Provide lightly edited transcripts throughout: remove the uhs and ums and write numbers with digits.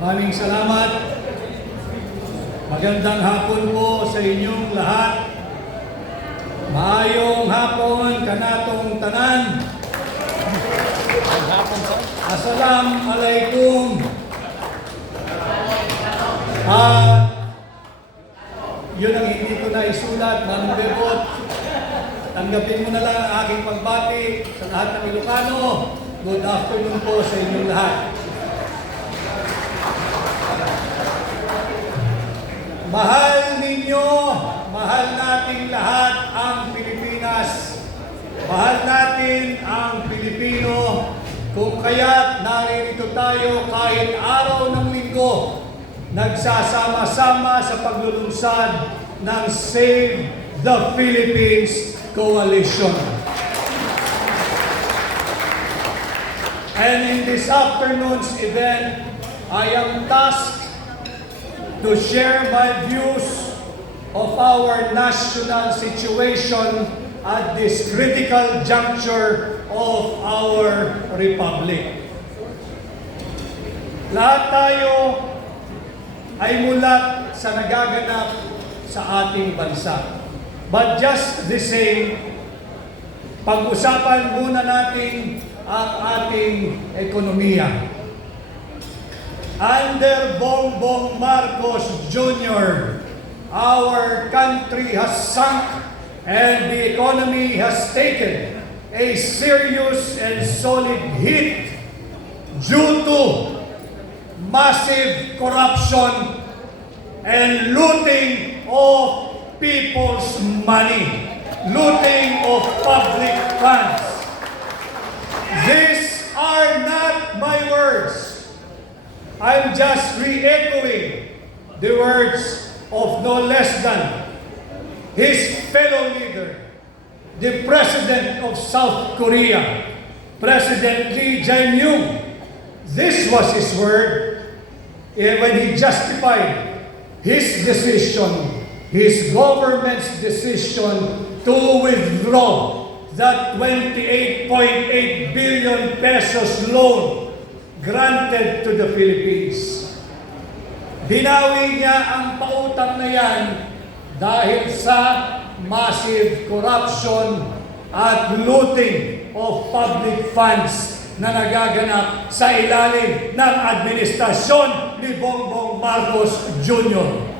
Maraming salamat. Magandang hapon po sa inyong lahat. Maayong hapon kanatong tanan. Assalamualaikum. Yun ang hindi ko na isulat, Manong Bebot. Tanggapin mo na lang ang aking pagbati sa lahat ng Ilocano. Good afternoon po sa inyong lahat. Mahal ninyo, mahal nating lahat ang Pilipinas. Mahal natin ang Pilipino. Kung kaya't naririto tayo kahit araw ng linggo, nagsasama-sama sa paglulunsad ng Save the Philippines Coalition. And in this afternoon's event, I am tasked to share my views of our national situation at this critical juncture of our republic. Lahat tayo ay mulat sa nagaganap sa ating bansa. But just the same, pag-usapan muna natin ang ating ekonomiya. Under Bongbong Marcos Jr., our country has sunk and the economy has taken a serious and solid hit due to massive corruption and looting of people's money, looting of public funds. These are not my words. I'm just re-echoing the words of no less than his fellow leader, the President of South Korea, President Lee Jae-myung. This was his word when he justified his decision, his government's decision to withdraw that 28.8 billion pesos loan granted to the Philippines. Binawi niya ang pautang na yan dahil sa massive corruption at looting of public funds na nagaganap sa ilalim ng administrasyon ni Bongbong Marcos Jr.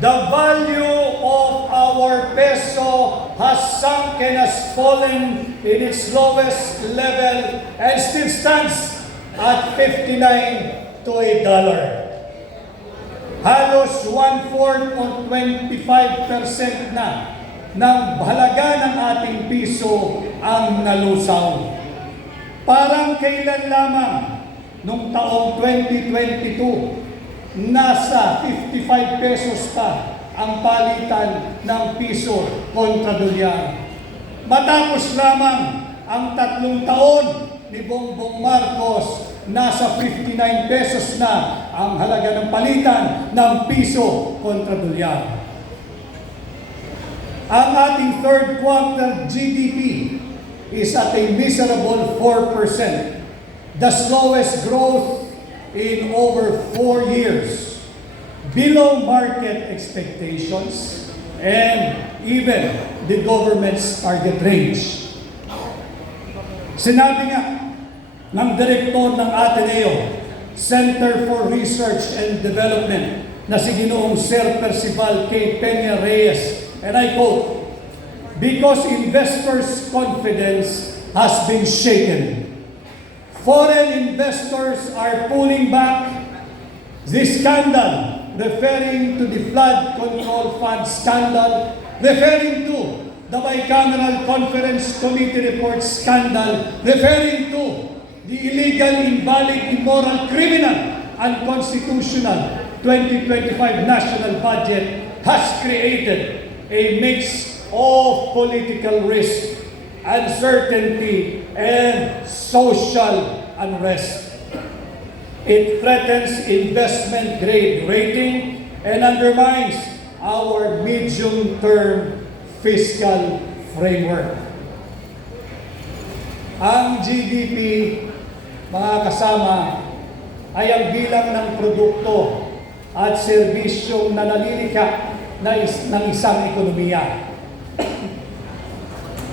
The value of our peso has sunk and has fallen in its lowest level and still stands at 59 to $1. Halos 1/4 o 25% na ng halaga ng ating piso ang nalusaw. Parang kailan lamang nung taong 2022, nasa 55 pesos pa ang palitan ng piso kontra dolyar. Matapos lamang ang 3 taon ni Bongbong Marcos, nasa 59 pesos na ang halaga ng palitan ng piso kontra dolyar. Ang ating third quarter GDP is at a miserable 4%, the slowest growth in over 4 years, below market expectations and even the government's target range. Sinabi nga ng direktor ng Ateneo Center for Research and Development na si Ginoong Sir Percival K. Peña Reyes, and I quote, "Because investors' confidence has been shaken. Foreign investors are pulling back. The scandal," referring to the flood control fund scandal, referring to the Bicameral Conference Committee report scandal, referring to the illegal, invalid, immoral, criminal, unconstitutional 2025 national budget, has created a mix of political risk, uncertainty, and social unrest. It threatens investment grade rating and undermines our medium-term fiscal framework. Ang GDP, mga kasama, ay ang bilang ng produkto at serbisyong nanalilikha ng isang ekonomiya.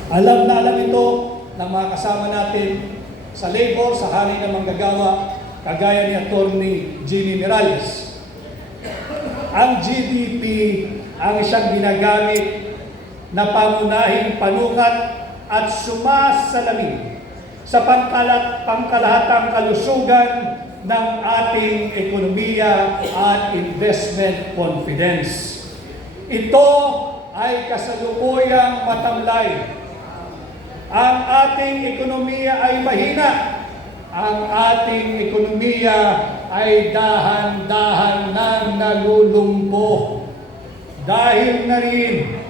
Alam na alam ito ng mga kasama natin sa labor, sa hari ng manggagawa, kagaya ni Atty. Ginny Miralles. Ang GDP ang isang ginagamit na pangunahing panukat at sumasalamin sa pangkalahatang kalusugan ng ating ekonomiya at investment confidence. Ito ay kasalukuyang matamlay. Ang ating ekonomiya ay mahina. Ang ating ekonomiya ay dahan-dahan nang nalulumpo. Dahil na rin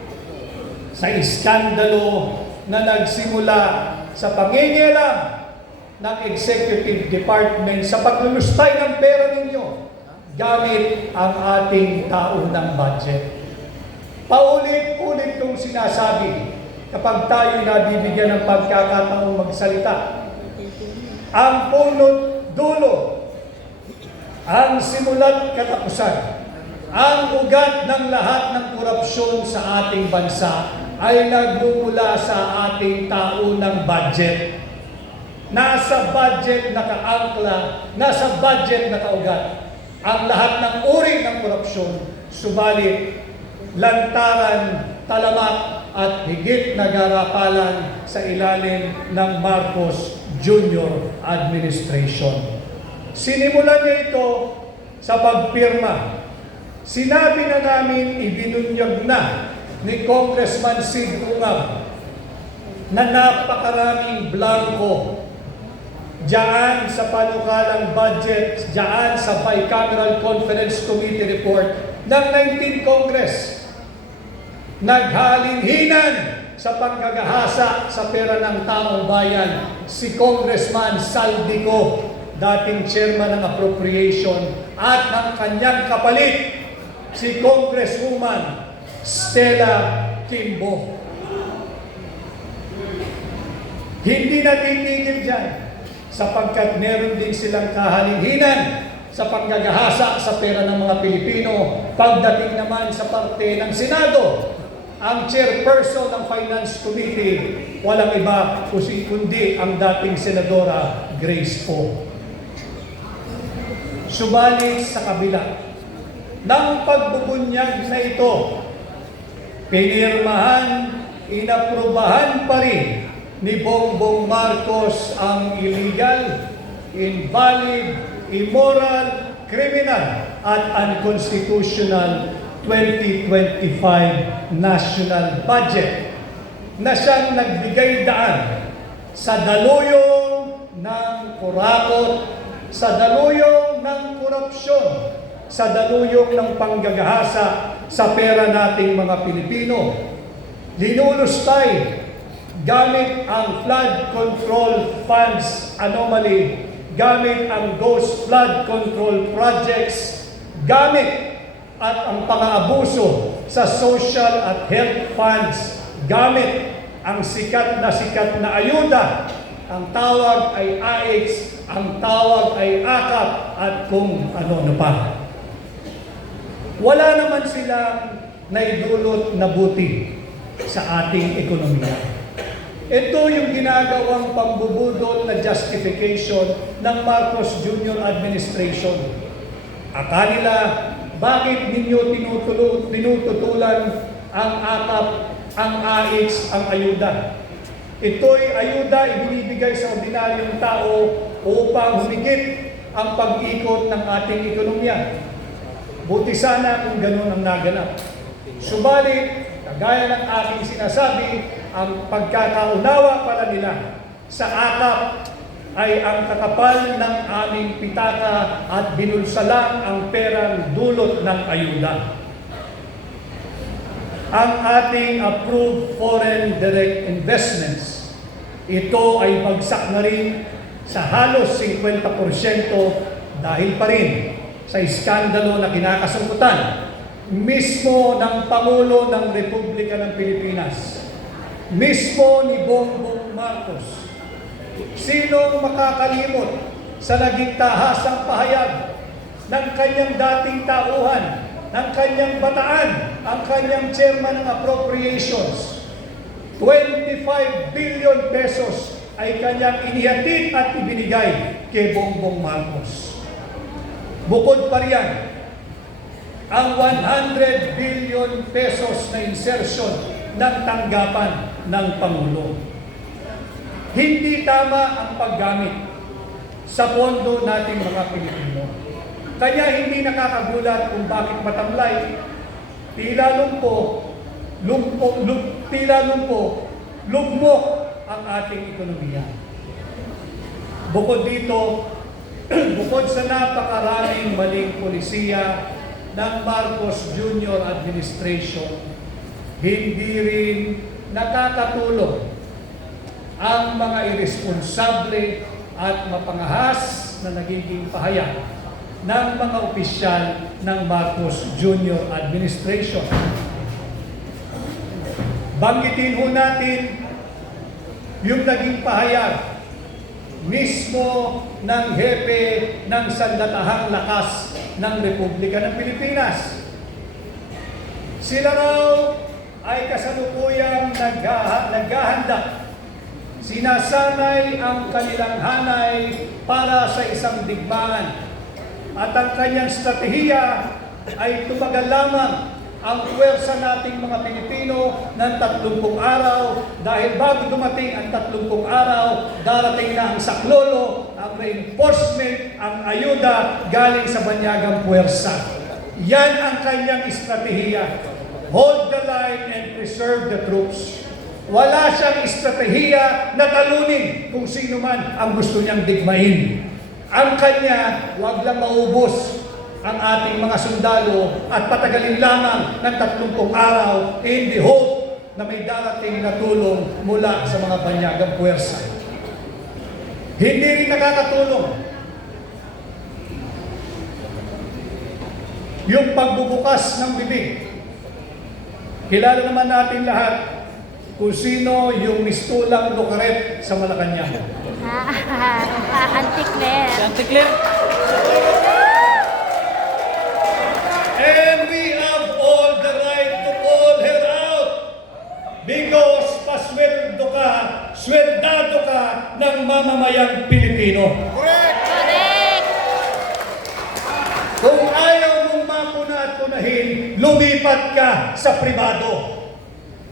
sa iskandalo na nagsimula sa pangingialam ng Executive Department sa paglulustay ng pera ninyo gamit ang ating taunang budget. Paulit-ulit kong sinasabi kapag tayo nabibigyan ng pagkakataong magsalita. Ang punot dulo, ang simula't katapusan, ang ugat ng lahat ng korupsyon sa ating bansa ay nagmumula sa ating taunang budget. Nasa budget nakaangkla, nasa budget nakaugat ang lahat ng uri ng korupsyon, subalit lantaran, talamak at higit na garapalan sa ilalim ng Marcos Jr. Administration. Sinimulan niya ito sa pagpirma. Sinabi na namin, ibinunyag na ni Congressman Sid Ungab na napakaraming blanco diyan sa panukalang budget, diyan sa Bicameral Conference Committee report ng 19th Congress. Naghalinhinan sa panggagahasa sa pera ng taong bayan si Congressman Saldico, dating chairman ng appropriation, at ng kanyang kapalit si Congresswoman Stella Kimbo. Hindi natitigil dyan sapagkat meron din silang kahalinhinan sa panggagahasa sa pera ng mga Pilipino. Pagdating naman sa parte ng Senado, ang chairperson ng Finance Committee, walang iba kundi ang dating Senadora Grace Poe. Subalit sa kabila ng pagbubunyag na ito, pinirmahan, inaprubahan pa rin ni Bongbong Marcos ang illegal, invalid, immoral, criminal at unconstitutional 2025 national budget na siyang nagbigay daan sa daluyong ng kurakot, sa daluyong ng korupsyon, sa daluyong ng panggagahasa sa pera nating mga Pilipino. Linulustay gamit ang flood control funds anomaly, gamit ang ghost flood control projects, gamit at ang pang-aabuso sa social at health funds, gamit ang sikat na ayuda. Ang tawag ay AIX, ang tawag ay AKAP, at kung ano pa. Wala naman silang naidulot na buti sa ating ekonomiya. Ito yung ginagawang pambubudol na justification ng Marcos Jr. Administration. Akala, bakit ninyo tinututulan ang AKAP, ang AIX, ang ayuda? Ito'y ayuda ibinibigay sa ordinaryong tao upang humigit ang pag-ikot ng ating ekonomiya. Buti sana kung ganun ang naganap. Subalit, kagaya ng aking sinasabi, ang pagkakaunawa pala nila sa AKAP ay ang kakapal ng aming pitaka at binulsalang ang perang dulot ng ayuda. Ang ating approved foreign direct investments, ito ay bagsak na rin sa halos 50% dahil pa rin sa iskandalo na kinakasangkutan mismo ng Pangulo ng Republika ng Pilipinas, mismo ni Bongbong Marcos. Sinong makakalimot sa naging tahasang pahayag ng kanyang dating tauhan, ng kanyang bataan, ang kanyang chairman ng appropriations? 25 billion pesos ay kanyang inihatid at ibinigay kay Bongbong Marcos. Bukod pa riyan, ang 100 billion pesos na insertion ng tanggapan ng Pangulo. Hindi tama ang paggamit sa pondo nating mga Pilipino. Kaya hindi nakakagulat kung bakit matamlay, tila lugmok ang ating ekonomiya. Bukod dito, bukod sa napakaraming maling polisiya ng Marcos Jr. administration, hindi rin nakakatulong ang mga irresponsable at mapangahas na nagiging pahayag ng mga opisyal ng Marcos Jr. administration. Banggitin ho natin yung naging pahayag mismo ng hepe ng sandatahang lakas ng Republika ng Pilipinas. Sila raw ay kasalukuyang naghahanda. Sinasanay ang kanilang hanay para sa isang digmaan. At ang kanyang stratehiya ay tumagal lamang ang puwersa nating mga Pilipino ng 30 araw dahil bago dumating ang 30 araw, darating na ang saklolo, ang reinforcement, ang ayuda galing sa banyagang puwersa. Yan ang kanyang estratehiya. Hold the line and preserve the troops. Wala siyang estratehiya na talunin kung sino man ang gusto niyang digmain. Ang kanya, wag lang maubos ang ating mga sundalo at patagalin lamang ng 30 araw in the hope na may darating na tulong mula sa mga banyagang puwersa. Hindi rin nakakatulong yung pagbubukas ng bibig. Kilala naman natin lahat kung sino yung mistulang Lucaret sa Malacanang. Auntie Claire. Auntie Claire. And we have all the right to call her out because sweldado ka ng mamamayang Pilipino. Correct! Kung ayaw mong mapuna at punahin, lumipat ka sa pribado.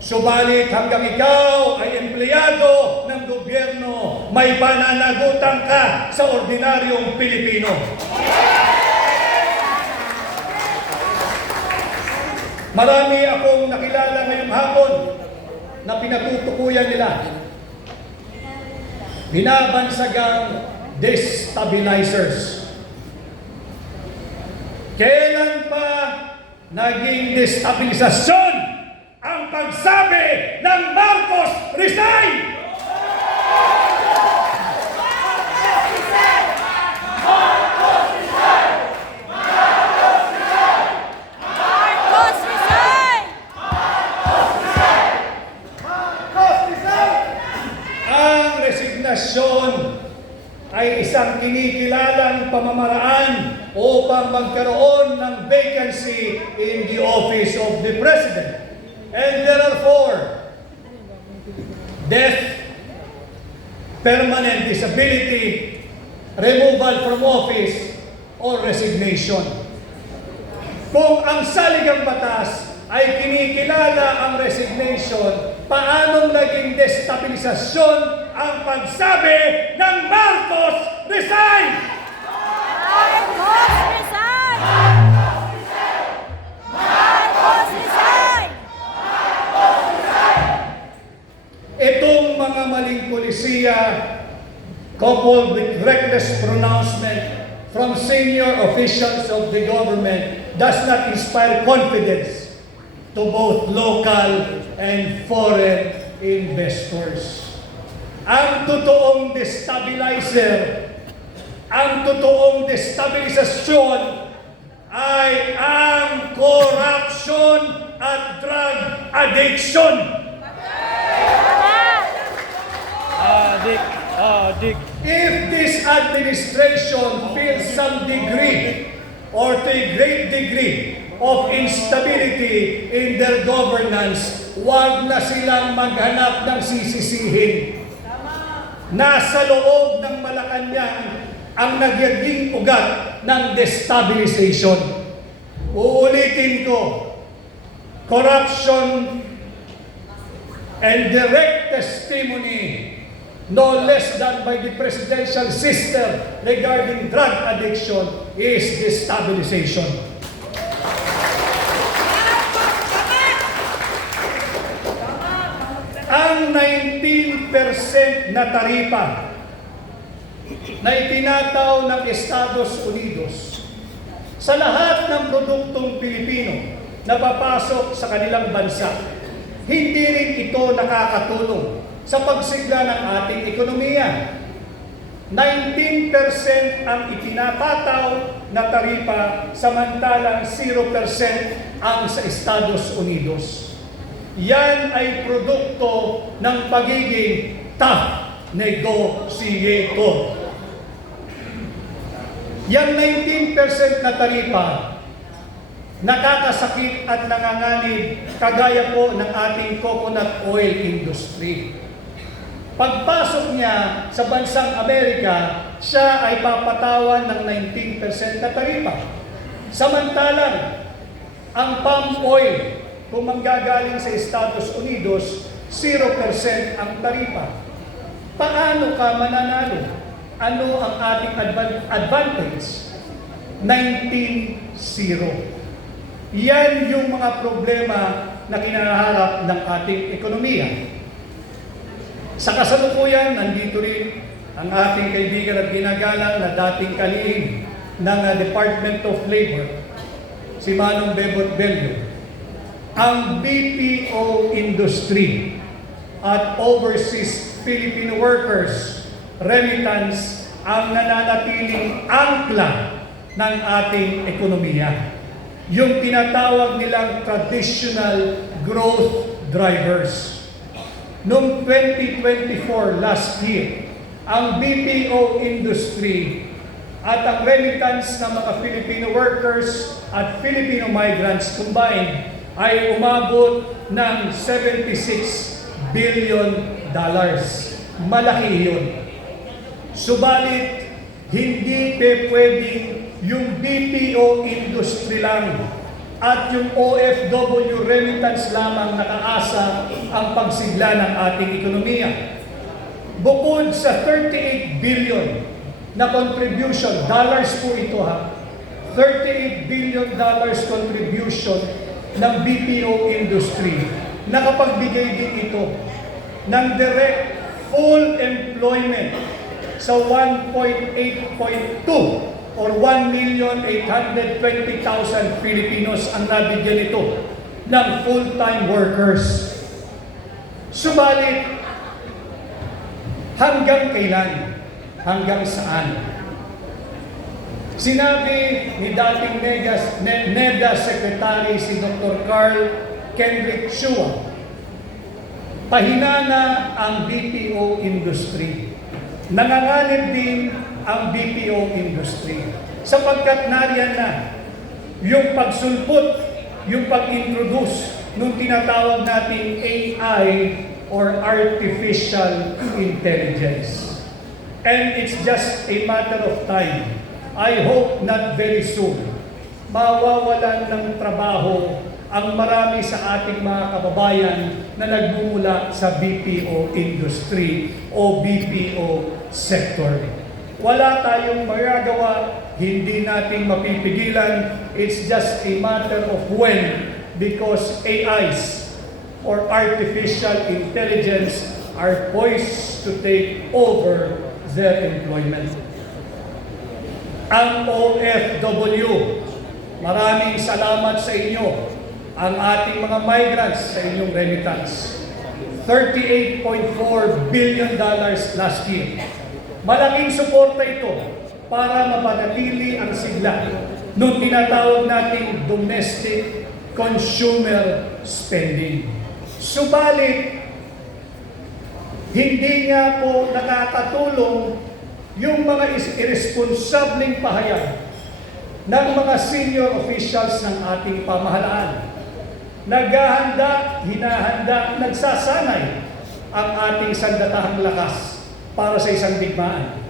Subalit hanggang ikaw ay empleyado ng gobyerno, may pananagutan ka sa ordinaryong Pilipino. Marami akong nakilala ngayong hapon na pinatutukuyan nila. Binabansagang destabilizers. Kailan pa naging destabilisasyon ang pagsabi ng Marcos resign? Ang resignasyon ay isang kinikilalang pamamaraan upang magkaroon ng vacancy in the office of the President. And there are 4: death, permanent disability, removal from office, or resignation. Kung ang saligang batas ay kinikilala ang resignation, paanong naging destabilisasyon ang pagsabi ng Marcos resign? Marcos resign! Marcos resign! Itong mga maling polisiya, coupled with reckless pronouncement from senior officials of the government, does not inspire confidence to both local and foreign investors. Ang totoong destabilizer, ang totoong destabilisasyon ay ang corruption at drug addiction. Dick. If this administration feels some degree or to a great degree of instability in their governance, wag na silang maghanap ng sisisihin. Nasa loob ng Malacanang ang nagiging ugat ng destabilization. Uulitin ko, corruption and direct testimony no less than by the presidential sister regarding drug addiction is destabilization. Ang 19% na taripa na itinataw ng Estados Unidos sa lahat ng produktong Pilipino na papasok sa kanilang bansa, hindi rin ito nakakatulong sa pagsigla ng ating ekonomiya. 19% ang itinatataw na taripa, samantalang 0% ang sa Estados Unidos. Yan ay produkto ng pagiging tough negotiator. Yang 19% na taripa, nakakasakit at nanganganib kagaya po ng ating coconut oil industry. Pagpasok niya sa bansang Amerika, siya ay papatawan ng 19% na taripa. Samantalang, ang palm oil, kung manggagaling sa Estados Unidos, 0% ang taripa. Paano ka mananalo? Ano ang ating advantage? 19-0. Yan yung mga problema na kinaharap ng ating ekonomiya. Sa kasalukuyan, nandito rin ang ating kaibigan at ginagalang na dating kalihim ng Department of Labor, si Manong Bebot Bello. Ang BPO industry at overseas Filipino workers remittance ang nananatiling angkla ng ating ekonomiya. Yung tinatawag nilang traditional growth drivers. Noong 2024, last year, ang BPO industry at ang remittance ng mga Filipino workers at Filipino migrants combined ay umabot ng $76 billion. Malaki yun. Subalit, hindi pwedeng yung BPO industry lang at yung OFW remittance lamang nakaasa ang pagsigla ng ating ekonomiya. Bukod sa 38 billion na contribution, dollars po ito ha, $38 billion contribution ng BPO industry, nakapagbigay din ito ng direct full employment sa 1.8.2 or 1,820,000 Filipinos ang nabigyan ito ng full-time workers. Subalit, hanggang kailan? Hanggang saan? Sinabi ni dating NEDA Secretary si Dr. Carl Kendrick Chua, pahinana ang BPO industry. Nanganganib din ang BPO industry. Sapagkat nariyan na yung pagsulpot, yung pag-introduce nung tinatawag nating AI or Artificial Intelligence. And it's just a matter of time. I hope not very soon, mawawalan ng trabaho ang marami sa ating mga kababayan na nagmumula sa BPO industry o BPO sector. Wala tayong magagawa, hindi natin mapipigilan. It's just a matter of when, because AIs or artificial intelligence are poised to take over their employment. Ang OFW, maraming salamat sa inyo. Ang ating mga migrants sa inyong remittance. $38.4 billion last year. Malaking suporta ito para mapanatili ang sigla nung tinatawag nating domestic consumer spending. Subalit, hindi nga po nakakatulong yung mga irresponsableng pahayag ng mga senior officials ng ating pamahalaan. Naghahanda, hinahanda, nagsasanay ang ating sandatahang lakas para sa isang digmaan.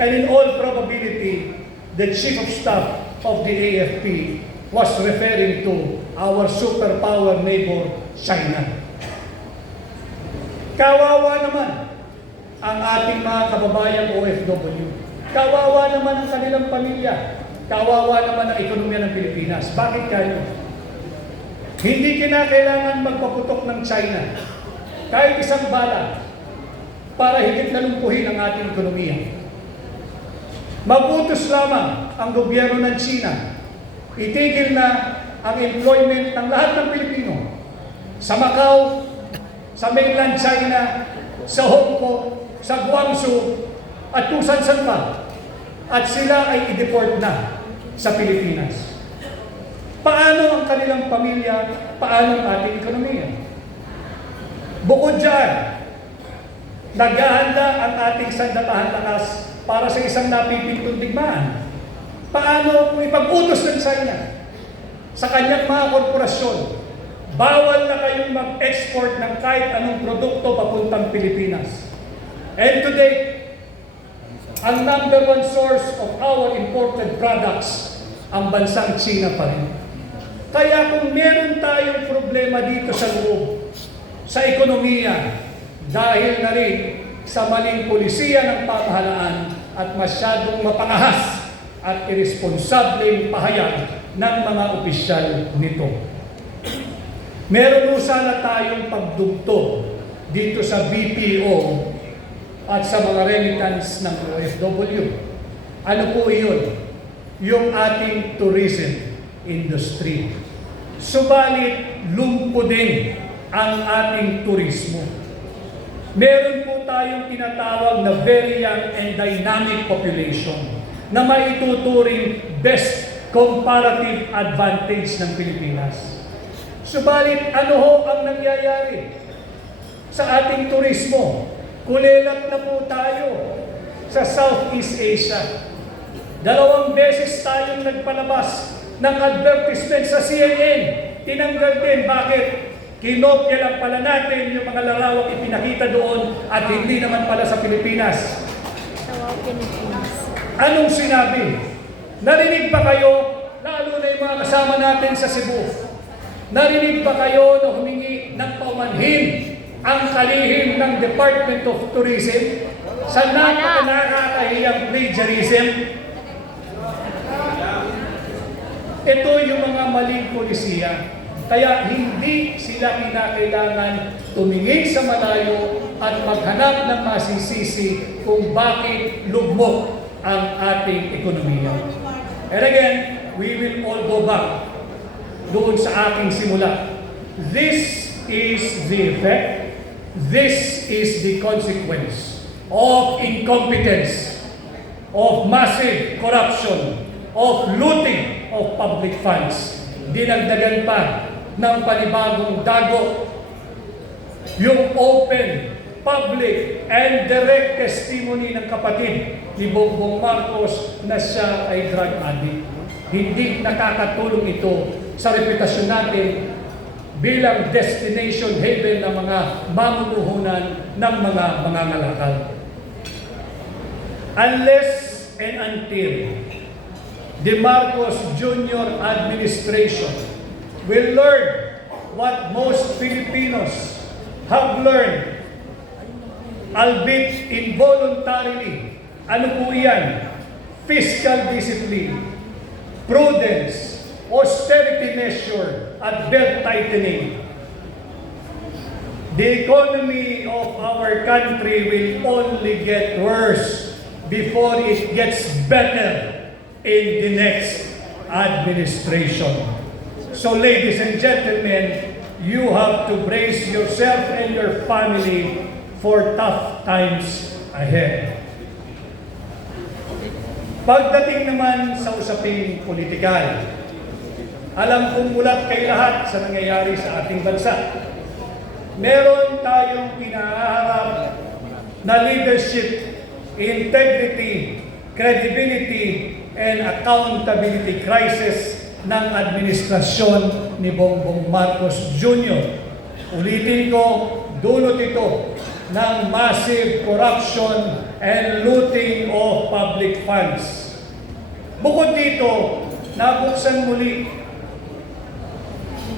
And in all probability, the Chief of Staff of the AFP was referring to our superpower neighbor, China. Kawawa naman ang ating mga kababayang OFW. Kawawa naman ang kanilang pamilya. Kawawa naman ang ekonomiya ng Pilipinas. Bakit kayo? Hindi kinakailangan magpaputok ng China kahit isang bala para higit na lumpuhin ang ating ekonomiya. Magutos lamang ang gobyerno ng China. Itigil na ang employment ng lahat ng Pilipino sa Macau, sa mainland China, sa Hong Kong, sa Guangzhou, at kung saan pa. At sila ay i-deport na sa Pilipinas. Paano ang kanilang pamilya? Paano ang ating ekonomiya? Bukod dyan, naghahanda ang ating sandatahang lakas para sa isang napipintong digmaan. Paano kung ipag-utos ng China sa kanyang mga korporasyon, bawal na kayong mag-export ng kahit anong produkto papuntang Pilipinas. And today, ang number one source of our imported products, ang bansang China pa rin. Kaya kung meron tayong problema dito sa loob, sa ekonomiya, dahil na rin sa maling polisiya ng pamahalaan at masyadong mapangahas at irresponsableng pahayag ng mga opisyal nito. Meron po sana tayong pagdugtog dito sa BPO at sa mga remittance ng OFW. Ano po iyon? Yung ating tourism industry. Subalit, lumpo din ang ating turismo. Meron po tayong tinatawag na very young and dynamic population na maituturing best comparative advantage ng Pilipinas. Subalit, ano ho ang nangyayari sa ating turismo? Kulelat na po tayo sa Southeast Asia. 2 beses tayong nagpalabas ng advertisement sa CNN. Tinanggal din. Bakit? Kinopya lang pala natin yung mga larawang ipinakita doon at hindi naman pala sa Pilipinas. Anong sinabi? Narinig ba kayo, lalo na yung mga kasama natin sa Cebu? Narinig ba kayo na humingi ng paumanhin ang kalihim ng Department of Tourism sa nakakahiyang plagiarism? Ito yung mga maling polisiya. Kaya hindi sila kinakailangan tumingin sa malayo at maghanap ng masisisi kung bakit lugmok ang ating ekonomiya. And again, we will all go back doon sa aking simula. This is the effect, this is the consequence of incompetence, of massive corruption, of looting of public funds. Dinagdagan pa ng panibagong dago yung open, public, and direct testimony ng kapatid ni Bongbong Marcos na siya ay drug addict. Hindi nakakatulong ito sa reputasyon natin bilang destination haven ng mga mamumuhunan ng mga mangangalakal. Unless and until the Marcos Jr. administration will learn what most Filipinos have learned, albeit involuntarily. Ano po yan? Fiscal discipline, prudence, austerity measure, at belt-tightening. The economy of our country will only get worse before it gets better in the next administration. So ladies and gentlemen, you have to brace yourself and your family for tough times ahead. Pagdating naman sa usaping politikal, alam kong mulat kay lahat sa nangyayari sa ating bansa. meron tayong pinaharap na leadership, integrity, credibility, and accountability crisis ng administrasyon ni Bongbong Marcos Jr. Ulitin ko, dulot ito ng massive corruption and looting of public funds. Bukod dito, nabuksan muli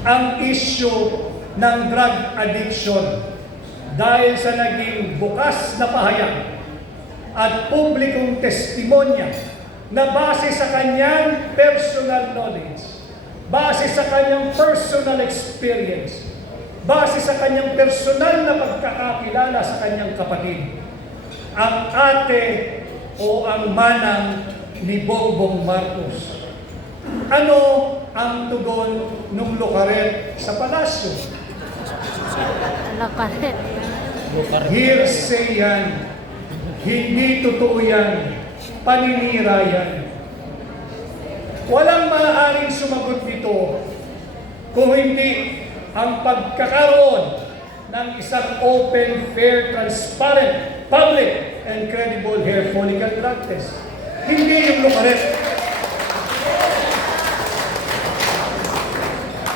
ang issue ng drug addiction dahil sa naging bukas na pahayag at publikong testimonya na base sa kanyang personal knowledge, base sa kanyang personal experience, base sa kanyang personal na pagkakakilala sa kanyang kapatid, ang ate o ang manang ni Bongbong Marcos. Ano ang tugon ng Lucaret sa palasyo? Lucaret. Hearsay yan. Hindi totoo yan. Paninira yan. Walang maaaring sumagot dito kung hindi ang pagkakaroon ng isang open, fair, transparent, public, and credible hair follicle drug test. Hindi yung Lucaret.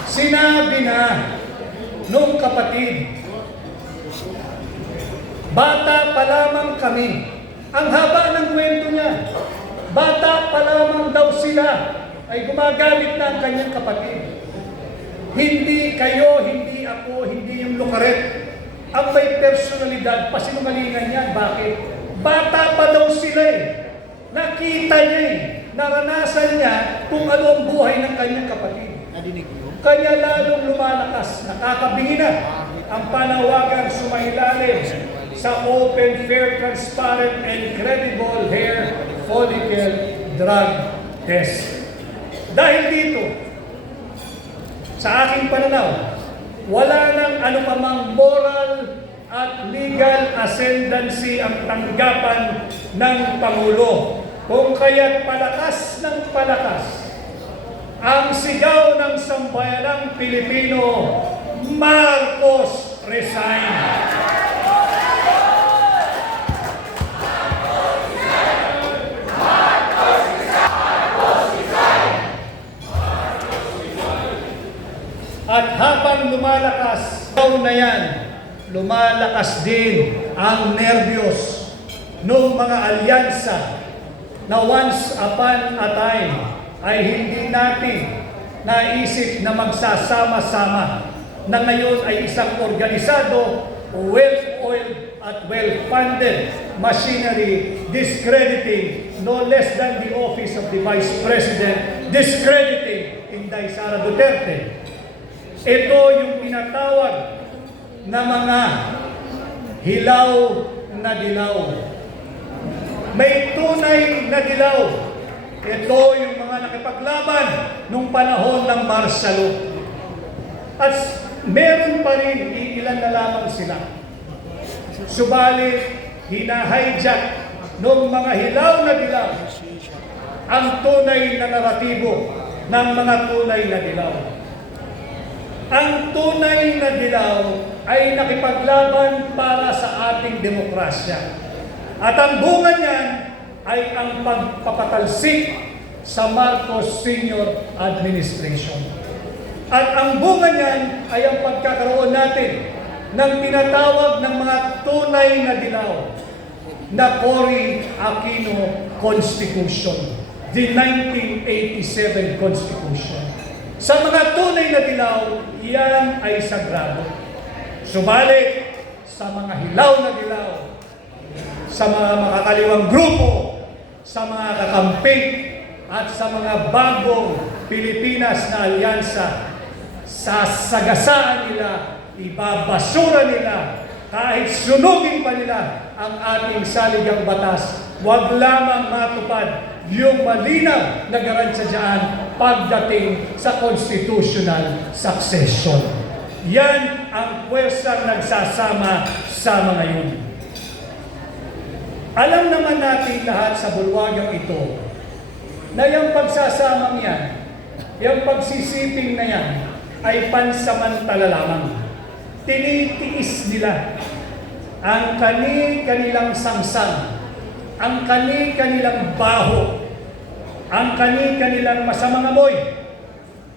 Sinabi na nung kapatid, bata pa lamang kami. Ang haba ng kwento niya. Bata pa lamang daw sila ay gumagamit na ang kanyang kapatid. Hindi kayo, hindi ako, hindi yung Lucaret. Ang may personalidad, pasinungalingan yan. Bakit? Bata pa daw sila eh. Nakita niya eh. Naranasan niya kung ano ang buhay ng kanyang kapatid. Kanya lalong lumalakas, nakakabingi na ang panawagang sumailalim sa open, fair, transparent, and credible hair follicle drug test. Dahil dito, sa aking pananaw, wala nang anumang moral at legal ascendancy ang tanggapan ng Pangulo. Kung kaya't palakas ng palakas ang sigaw ng sambayanang Pilipino, Marcos resign! At habang lumalakas daw na yan, lumalakas din ang nerbiyos ng mga alyansa na once upon a time ay hindi natin naisip na magsasama-sama na ngayon ay isang organisado, well-oiled at well-funded machinery discrediting no less than the office of the Vice President, discrediting Inday Sara Duterte. Ito yung tinatawag na mga hilaw na dilaw. May tunay na dilaw. Ito yung mga nakipaglaban nung panahon ng Marshalo. At meron pa rin, ilan na lamang sila. Subalit, hina-hijack ng mga hilaw na dilaw ang tunay na naratibo ng mga tunay na dilaw. Ang tunay na dilaw ay nakipaglaban para sa ating demokrasya. At ang bunga niyan ay ang pagpapatalsik sa Marcos Sr. Administration. At ang bunga niyan ay ang pagkakaroon natin ng tinatawag ng mga tunay na dilaw na Cory Aquino Constitution, the 1987 Constitution. Sa mga tunay na dilaw, yan ay sagrado. Subalit, sa mga hilaw na dilaw, sa mga makakaliwang grupo, sa mga kakamping, at sa mga bagong Pilipinas na alyansa, sasagasaan nila, ibabasura nila, kahit sunugin pa nila ang ating saligang batas, wag lamang matupad yung malinaw na garansya dyan pagdating sa constitutional succession. Yan ang pwersang nagsasama sa mga yun. Alam naman natin lahat sa bulwagang ito na yung pagsasamang yan, yung pagsisiping na yan, ay pansamantala lamang. tinitiis nila ang kanilang sangsang, ang kanilang baho, ang kanilang masamang amoy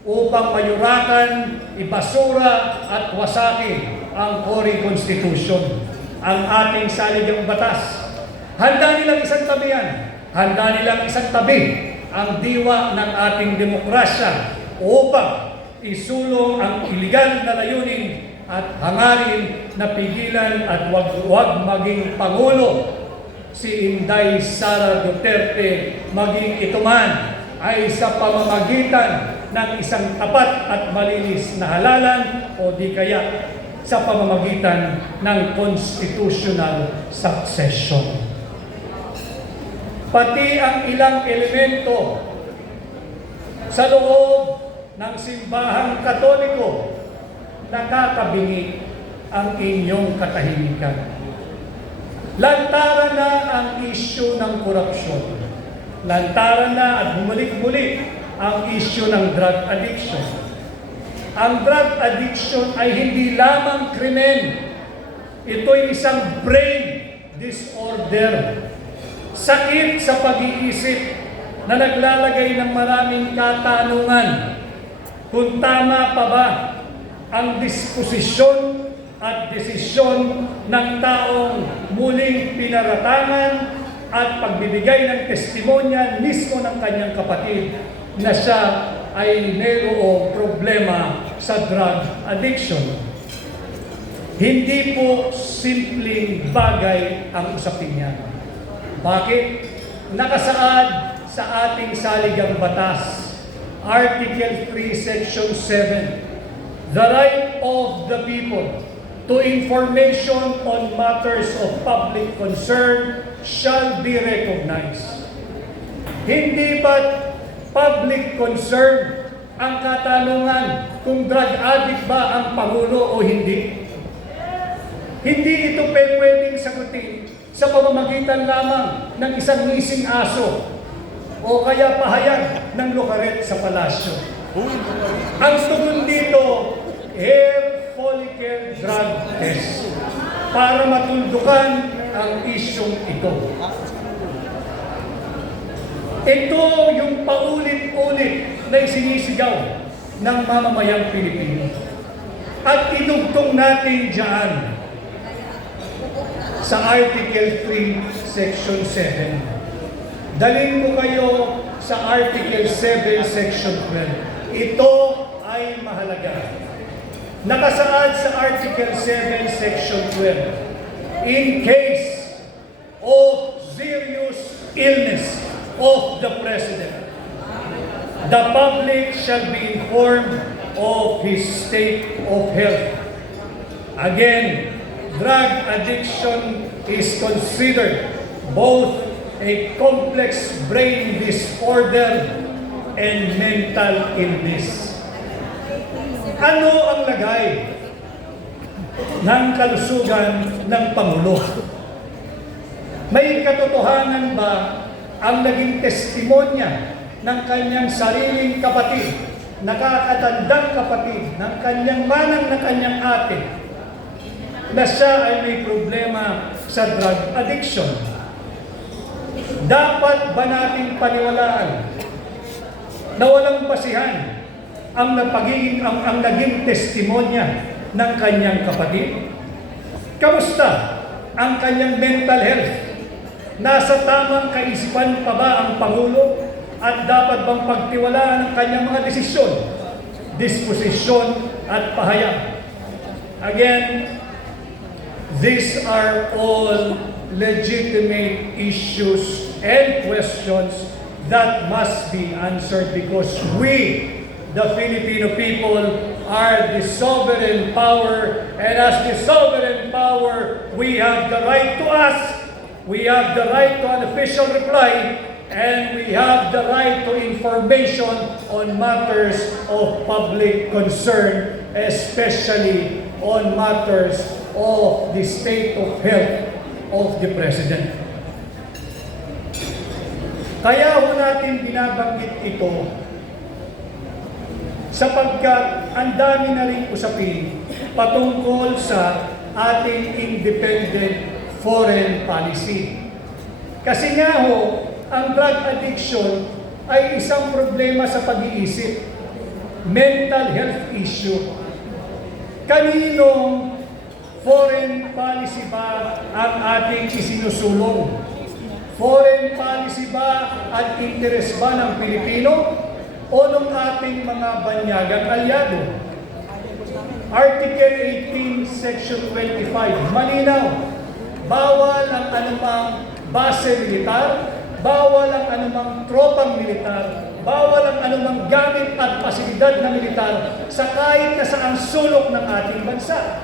upang mayurakan, ibasura at wasakin ang Cory Constitution, ang ating saligang batas. Handa nilang isang tabihan, handa nilang isang tabi ang diwa ng ating demokrasya upang isulong ang iligal na layunin at hangarin na pigilan at wag maging Pangulo si Inday Sara Duterte, maging ito man ay sa pamamagitan ng isang tapat at malinis na halalan o di kaya sa pamamagitan ng constitutional succession. Pati ang ilang elemento sa loob ng simbahang Katoliko nakakabingi ang inyong katahimikan. Lantaran na ang isyu ng korupsyon. Lantaran na at bumalik-muli ang isyu ng drug addiction. Ang drug addiction ay hindi lamang krimen. Ito'y isang brain disorder. Sakit sa pag-iisip na naglalagay ng maraming katanungan kung tama pa ba ang disposisyon at desisyon ng taong muling pinaratangan at pagbibigay ng testimonya mismo ng kanyang kapatid na siya ay mayroong problema sa drug addiction. Hindi po simpleng bagay ang usapin niya. Bakit? Nakasaad sa ating saligang batas, Article 3, Section 7, the right of the people to information on matters of public concern shall be recognized. Hindi ba public concern ang katanungan kung drug addict ba ang Pangulo o hindi? Hindi ito pwedeng sagutin sa pamamagitan lamang ng isang missing aso o kaya pahayag ng lokaret sa palasyo. Ang tugon dito, hair follicle drug test para matuldukan ang isyong ito. Ito yung paulit-ulit na isinisigaw ng mamamayang Pilipino. At idugtong natin dyan sa Article 3, Section 7. Dalhin ko kayo sa Article 7, Section 12. Ito ay mahalaga. Nakasaad sa Article 7, Section 12. In case of serious illness of the President, the public shall be informed of his state of health. Again, drug addiction is considered both a complex brain disorder and mental illness. Ano ang lagay ng kalusugan ng Pangulo? May katotohanan ba ang naging testimonya ng kanyang sariling kapatid, nakakatandang kapatid, ng kanyang manang na kanyang ate, na siya ay may problema sa drug addiction? Dapat ba nating paniwalaan na walang basihan ang naging testimonya ng kanyang kapatid? Kamusta ang kanyang mental health? Nasa tamang kaisipan pa ba ang Pangulo? At dapat bang pagtiwalaan ang kanyang mga desisyon, disposisyon at pahayag? Again, these are all legitimate issues and questions that must be answered because we, the Filipino people, are the sovereign power, and as the sovereign power, we have the right to ask, we have the right to an official reply, and we have the right to information on matters of public concern, especially on matters of the state of health of the President. Kaya ho natin binabanggit ito sapagkat ang dami na rin usapin patungkol sa ating independent foreign policy. Kasi nga ho, ang drug addiction ay isang problema sa pag-iisip, mental health issue. Kaninong foreign policy ba ang ating isinusulong? Foreign policy ba at interes ba ng Pilipino o ng ating mga banyagang alyado? Article 18, Section 25, malinaw. Bawal ang anumang base militar, bawal ang anumang tropang militar, bawal ang anumang gamit at pasilidad na militar sa kahit na saang sulok ng ating bansa.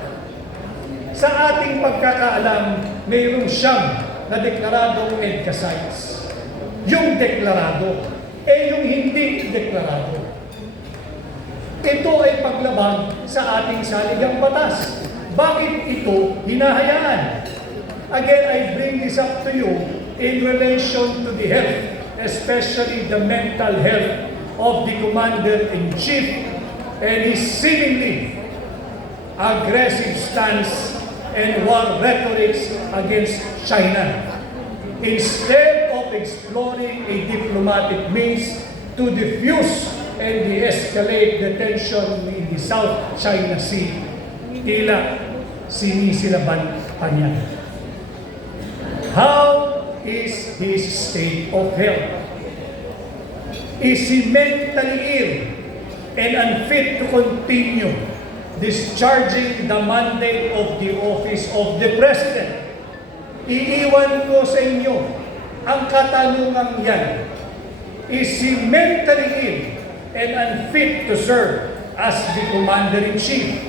Sa ating pagkakaalam, mayroong siyam na deklaradong EDCA sites. Yung deklarado, yung hindi deklarado. Ito ay paglaban sa ating saligang batas. Bakit ito hinahayaan? Again, I bring this up to you in relation to the health, especially the mental health of the Commander-in-Chief and his seemingly aggressive stance and war rhetorics against China. Instead of exploring a diplomatic means to diffuse and de-escalate the tension in the South China Sea, tila sinisilaban pa niya. How is his state of health? Is he mentally ill and unfit to continue discharging the mandate of the office of the President? Iiwan ko sa inyo ang katanungang yan. Is he mentally ill and unfit to serve as the Commander-in-Chief?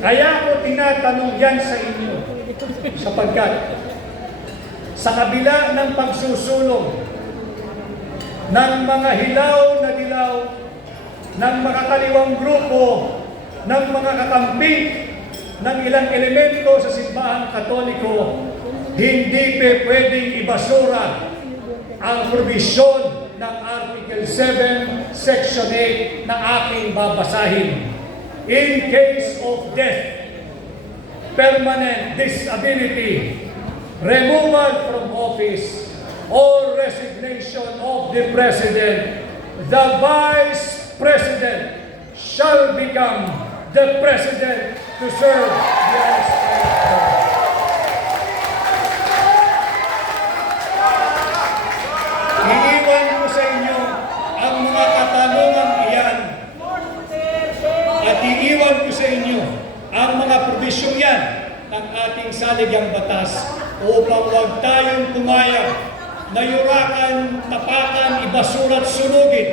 Kaya ko tinatanong yan sa inyo sapagkat sa kabila ng pagsusulong ng mga hilaw na dilaw ng mga kaliwang grupo, ng mga kakampi, ng ilang elemento sa simbahang Katoliko, hindi pwedeng ibasura ang probisyon ng Article 7, Section 8 na aking babasahin. In case of death, permanent disability, removal from office, or resignation of the President, the Vice President shall become the President to serve the unexpired term. Iiwan ko sa inyo ang mga katanungang iyan at iiwan ko sa inyo ang mga probisyong yan ng ating saligang batas upang huwag tayong pumayag na yurakan, tapakan, ibasura at sunugin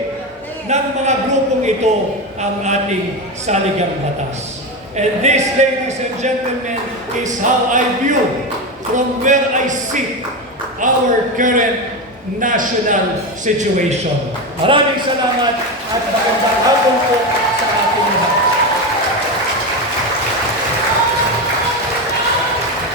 ng mga grupong ito ang ating saligang batas. And this, ladies and gentlemen, is how I view from where I sit our current national situation. Maraming salamat.